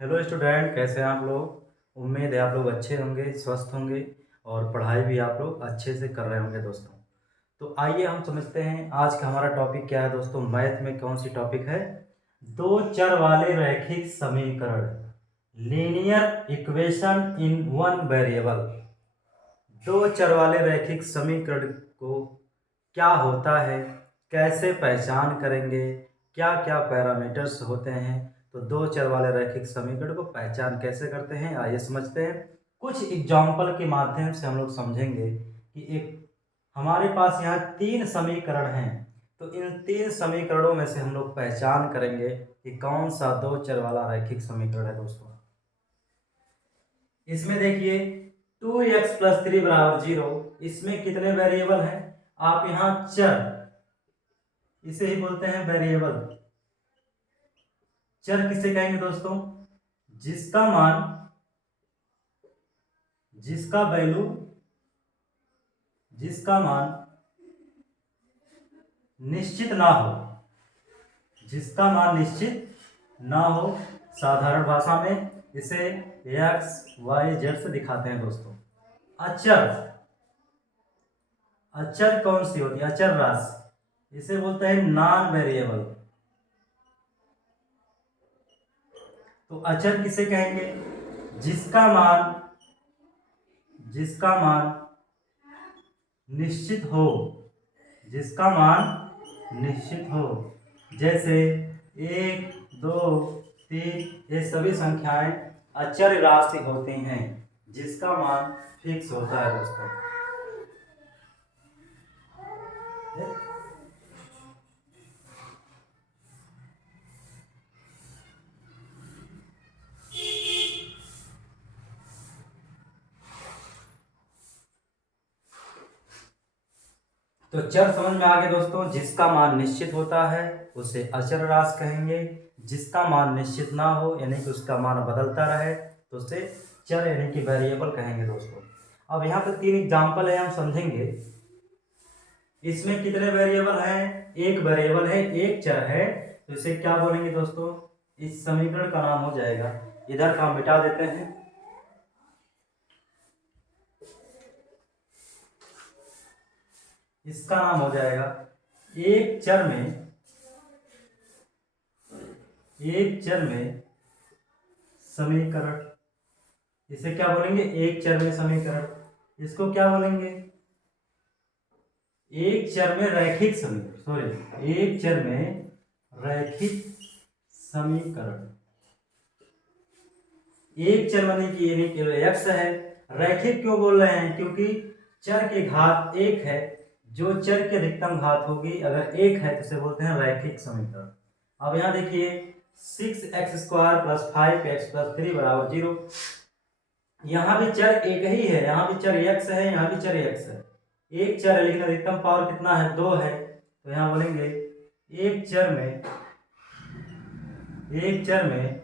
Hello student, कैसे हैं आप लोग। उम्मीद है आप लोग अच्छे होंगे, स्वस्थ होंगे और पढ़ाई भी आप लोग अच्छे से कर रहे होंगे दोस्तों। तो आइए हम समझते हैं आज का हमारा टॉपिक क्या है दोस्तों। मैथ में कौन सी टॉपिक है? दो चर वाले रैखिक समीकरण, linear equation in one variable. दो चर वाले रैखिक समीकरण को क्या होता है, कैसे पहचान करेंगे, क्या क्या पैरामीटर्स होते हैं। तो दो चर वाले रैखिक समीकरण को पहचान कैसे करते हैं, आइए समझते हैं। कुछ एग्जाम्पल के माध्यम से हम लोग समझेंगे कि एक हमारे पास यहाँ तीन समीकरण हैं। तो इन तीन समीकरणों में से हम लोग पहचान करेंगे कि कौन सा दो चर वाला रैखिक समीकरण है दोस्तों। इसमें देखिए 2x+3 बराबर 0। इसमें कितने वेरिएबल हैं? आप यहाँ चर, इसे ही बोलते हैं वेरिएबल। चर किसे कहेंगे दोस्तों? जिसका मान, जिसका वैल्यू, जिसका मान निश्चित ना हो, जिसका मान निश्चित ना हो। साधारण भाषा में इसे एक्स वाई जेड से दिखाते हैं दोस्तों। अचर, अचर कौन सी होती है? अचर राशि, इसे बोलते हैं नॉन वेरिएबल। तो अचर किसे कहेंगे? जिसका मान, जिसका मान निश्चित हो, जिसका मान निश्चित हो। जैसे एक, दो, तीन, ये सभी संख्याएं अचर राशि होती हैं जिसका मान फिक्स होता है दोस्तों। तो चर समझ में आ गए दोस्तों। जिसका मान निश्चित होता है उसे अचर राशि कहेंगे। जिसका मान निश्चित ना हो यानी कि उसका मान बदलता रहे तो उसे चर यानी कि वेरिएबल कहेंगे दोस्तों। अब यहाँ पे तीन एग्जाम्पल है, हम समझेंगे। इसमें कितने वेरिएबल हैं? एक वेरिएबल है, एक चर है। तो इसे क्या बोलेंगे दोस्तों? इस समीकरण का नाम हो जाएगा, इधर का हम मिटा देते हैं। इसका नाम हो जाएगा एक चर में, एक चर में समीकरण। इसे क्या बोलेंगे? एक चर में समीकरण। इसको क्या बोलेंगे? एक चर में रैखिक समीकरण, सॉरी, एक चर में रैखिक समीकरण। एक चर माने कि यानी कि एक्स है। रैखिक क्यों बोल रहे हैं? क्योंकि चर की घात एक है। जो चर की अधिकतम घात होगी अगर एक है तो उसे बोलते हैं रैखिक समीकरण। अब यहाँ देखिए 6x² + 5x+3 बराबर 0। यहाँ भी चर एक ही है, यहाँ भी चर x है, यहाँ भी चर x है। एक चर है लेकिन अधिकतम पावर कितना है? 2 है। तो यहाँ बोलेंगे एक चर में, एक चर में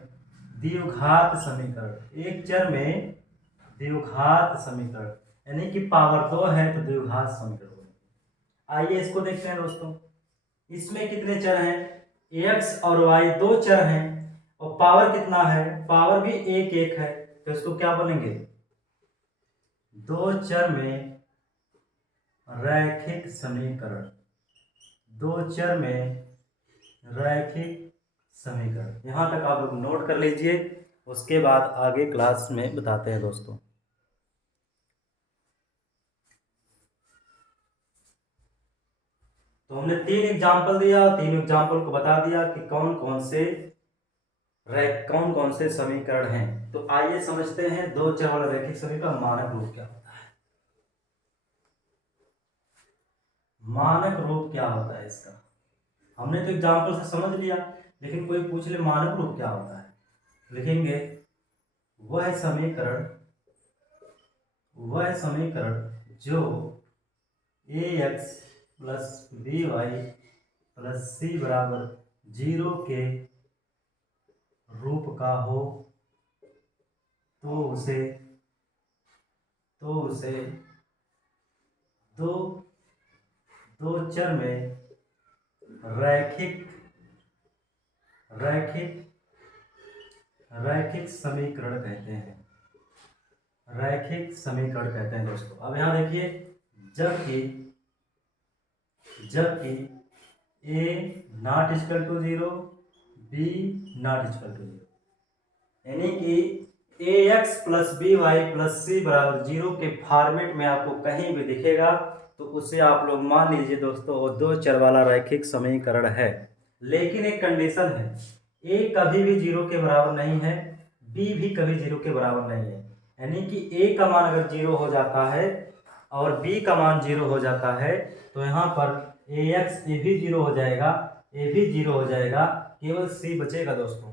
द्विघात समीकरण। एक चर में द्विघात समीकरण यानी कि पावर 2 है तो द्विघात समीकरण। आइए इसको देखते हैं दोस्तों। इसमें कितने चर हैं? x और y दो चर हैं और पावर कितना है? पावर भी एक एक है। तो इसको क्या बोलेंगे? दो चर में रैखिक समीकरण। दो चर में रैखिक समीकरण। यहां तक आप लोग नोट कर लीजिए, उसके बाद आगे क्लास में बताते हैं दोस्तों। तो हमने तीन एग्जाम्पल दिया, तीन एग्जाम्पल को बता दिया कि कौन कौन से समीकरण हैं। तो आइए समझते हैं दो चर वाला रैखिक समीकरण मानक रूप क्या होता है। मानक रूप क्या होता है इसका? हमने तो एग्जाम्पल से समझ लिया, लेकिन कोई पूछ ले मानक रूप क्या होता है। लिखेंगे वह समीकरण, वह समीकरण जो ax + by + c बराबर 0 के रूप का हो तो उसे, दो दो चर में रैखिक, रैखिक रैखिक समीकरण कहते हैं, रैखिक समीकरण कहते हैं दोस्तों। अब यहाँ देखिए, जबकि जबकि A not equal to zero, B not equal to zero, यानी कि A X plus B Y plus C बराबर जीरो के फॉर्मेट में आपको कहीं भी दिखेगा तो उसे आप लोग मान लीजिए दोस्तों वो दो चर वाला रैखिक समीकरण है। लेकिन एक कंडीशन है, ए कभी भी जीरो के बराबर नहीं है, बी भी कभी जीरो के बराबर नहीं है। यानी कि ए का मान अगर जीरो हो जाता है और बी का मान जीरो हो जाता है तो यहाँ पर ए एक्स ए भी जीरो हो जाएगा, ए भी जीरो हो जाएगा, केवल सी बचेगा दोस्तों।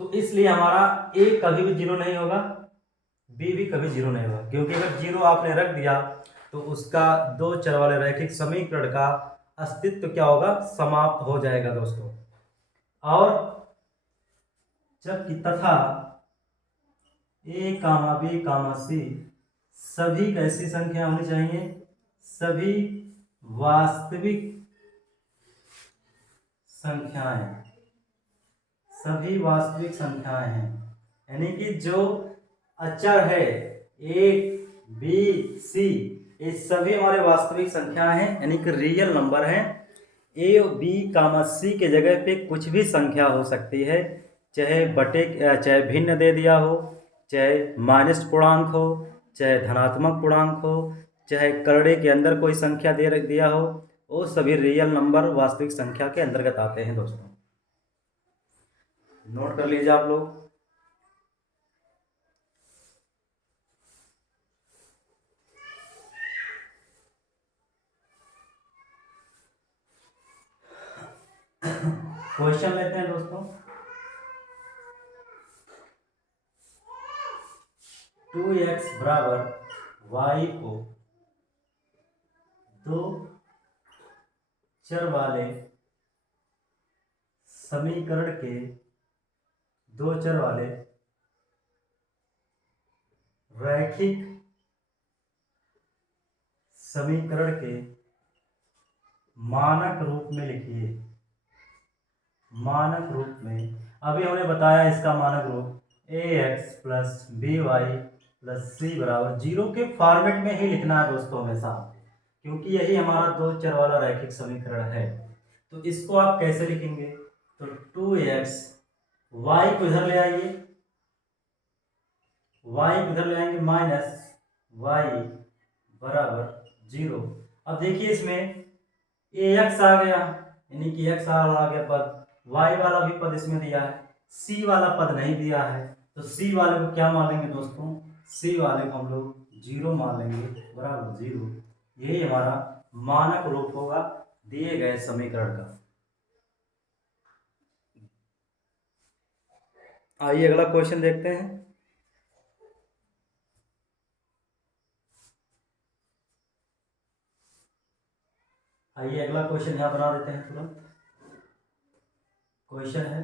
तो इसलिए हमारा ए कभी भी जीरो नहीं होगा, बी भी कभी जीरो नहीं होगा, क्योंकि अगर जीरो आपने रख दिया तो उसका दो चर वाले रैखिक समीकरण का अस्तित्व क्या होगा, समाप्त हो जाएगा दोस्तों। और जबकि तथा ए कामा बी कामा सी सभी कैसी संख्या होनी चाहिए, सभी वास्तविक संख्याएं, सभी वास्तविक संख्याएं हैं। यानी कि जो अचर है ए बी सी ये सभी हमारे वास्तविक संख्याएं हैं, यानी कि रियल नंबर हैं। ए बी कामा सी के जगह पे कुछ भी संख्या हो सकती है, चाहे चाहे भिन्न दे दिया हो, चाहे माइनस पूर्णांक हो, चाहे धनात्मक पूर्णांक हो, चाहे करड़े के अंदर कोई संख्या दे रख दिया हो, वो सभी रियल नंबर वास्तविक संख्या के अंतर्गत आते हैं दोस्तों। नोट कर लीजिए आप लोग। क्वेश्चन लेते हैं दोस्तों। 2x बराबर y को दो चर वाले समीकरण के, दो चर वाले रैखिक समीकरण के मानक रूप में लिखिए। मानक रूप में अभी हमने बताया इसका मानक रूप A X plus B Y plus C बराबर जीरो के फॉर्मेट में ही लिखना है दोस्तों हमेशा, क्योंकि यही हमारा दो चर वाला रैखिक समीकरण है। तो इसको आप कैसे लिखेंगे, तो 2x वाई को इधर ले आइए, वाई को इधर ले आएंगे माइनस वाई बराबर जीरो। अब देखिए इसमें ए एक्स आ गया, यानी कि एक्स आ गया पद, y वाला भी पद इसमें दिया है, c वाला पद नहीं दिया है, तो c वाले को क्या मान लेंगे दोस्तों, c वाले को हम लोग जीरो मान लेंगे, बराबर जीरो। यही हमारा मानक रूप होगा दिए गए समीकरण का। आइए अगला क्वेश्चन देखते हैं। आइए अगला क्वेश्चन यहाँ बना देते हैं तुरंत। क्वेश्चन है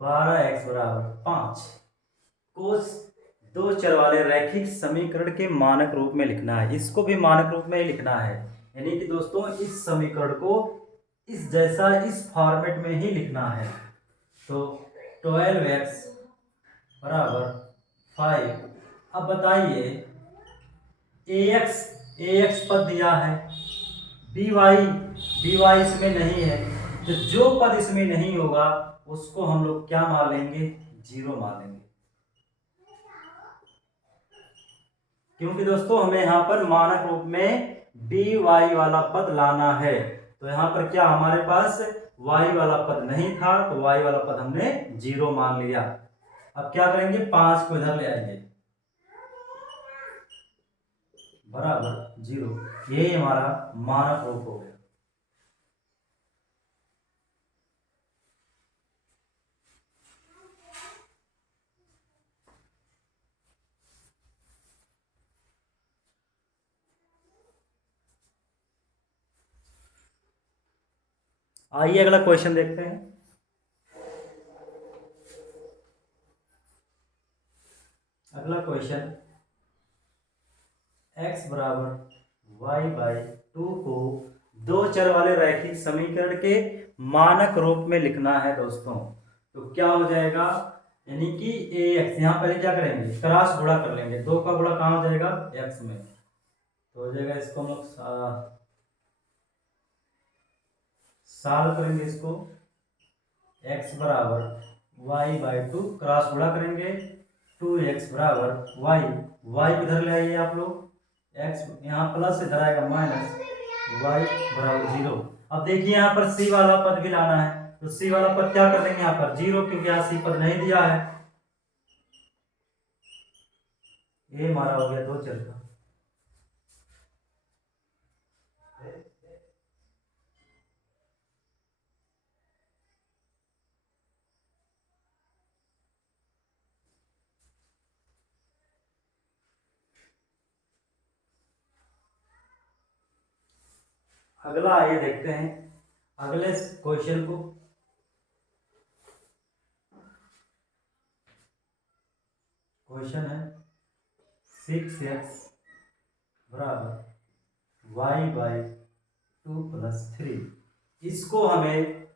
12x बराबर 5 को दो चर वाले रैखिक समीकरण के मानक रूप में लिखना है। इसको भी मानक रूप में ही लिखना है, यानी कि दोस्तों इस समीकरण को इस जैसा इस फॉर्मेट में ही लिखना है। तो 12x बराबर 5। अब बताइए ax पद दिया है, by इसमें नहीं है, तो जो पद इसमें नहीं होगा उसको हम लोग क्या मान लेंगे, जीरो मान लेंगे। क्योंकि दोस्तों हमें यहाँ पर मानक रूप में dy वाला पद लाना है, तो यहाँ पर क्या हमारे पास y वाला पद नहीं था, तो y वाला पद हमने जीरो मान लिया। अब क्या करेंगे, 5 को इधर ले आएंगे, बराबर जीरो। ये हमारा मानक रूप हो गया। आइए अगला क्वेश्चन देखते हैं। अगला क्वेश्चन x बराबर y बाई 2 को दो चर वाले रैखिक समीकरण के मानक रूप में लिखना है दोस्तों। तो क्या हो जाएगा, यानी कि ए एक्स, यहाँ पहले क्या करेंगे, क्रॉस गुणा कर लेंगे, 2 का गुणा कहाँ हो जाएगा, एक्स में। तो हो जाएगा, इसको हम लोग सॉल्व करेंगे, इसको x बराबर वाई बाई 2 क्रॉस गुणा करेंगे, 2x बराबर वाई, वाई इधर ले आइए आप लोग, x यहाँ प्लस इधर आएगा माइनस, वाई बराबर 0। अब देखिए यहाँ पर c वाला पद भी लाना है, तो c वाला पद क्या कर देंगे यहाँ पर 0, क्योंकि यहाँ c पद नहीं दिया है। ये हमारा हो गया 2 चर का। अगला आइए देखते हैं अगले क्वेश्चन को। क्वेश्चन है 6x बराबर वाई बाई 2 प्लस 3। इसको हमें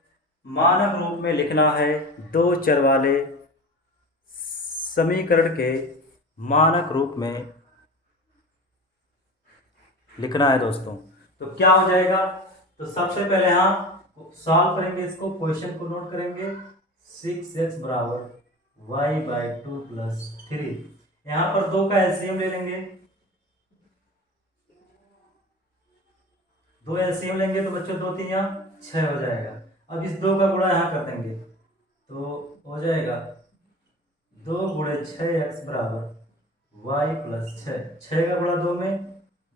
मानक रूप में लिखना है, 2 चर वाले समीकरण के मानक रूप में लिखना है दोस्तों। तो क्या हो जाएगा, तो सबसे पहले यहाँ सॉल्व करेंगे, इसको क्वेश्चन को नोट करेंगे, 6x बराबर वाई बाई 2 प्लस 3। यहाँ पर 2 का एलसीएम ले लेंगे, 2 एलसीएम लेंगे तो बच्चों 2 3 यहाँ 6 हो जाएगा। अब इस 2 का गुणा यहाँ कर देंगे, तो हो जाएगा 2 गुणे 6x बराबर वाई प्लस 6 का गुणा 2 में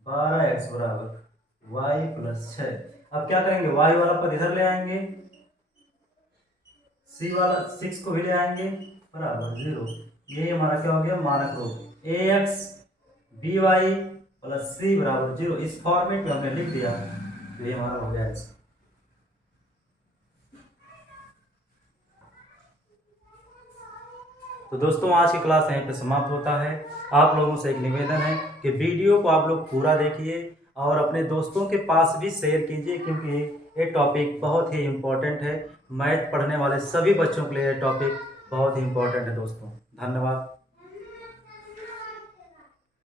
12x बराबर वाई प्लस 6। अब क्या करेंगे, वाई वाला पद इधर ले आएंगे, सी वाला 6 को भी ले आएंगे, बराबर 0। ये हमारा क्या हो गया, मानक रूप, A x B Y plus C बराबर 0। इस फॉर्मेट में हमने लिख दिया, तो ये हमारा हो गया आंसर। तो दोस्तों आज की क्लास यहीं पे समाप्त होता है। आप लोगों से एक निवेदन है कि वीडियो को आप लोग पूरा देखिए और अपने दोस्तों के पास भी शेयर कीजिए, क्योंकि ये टॉपिक बहुत ही इम्पोर्टेंट है। मैथ पढ़ने वाले सभी बच्चों के लिए ये टॉपिक बहुत ही इम्पोर्टेंट है दोस्तों। धन्यवाद।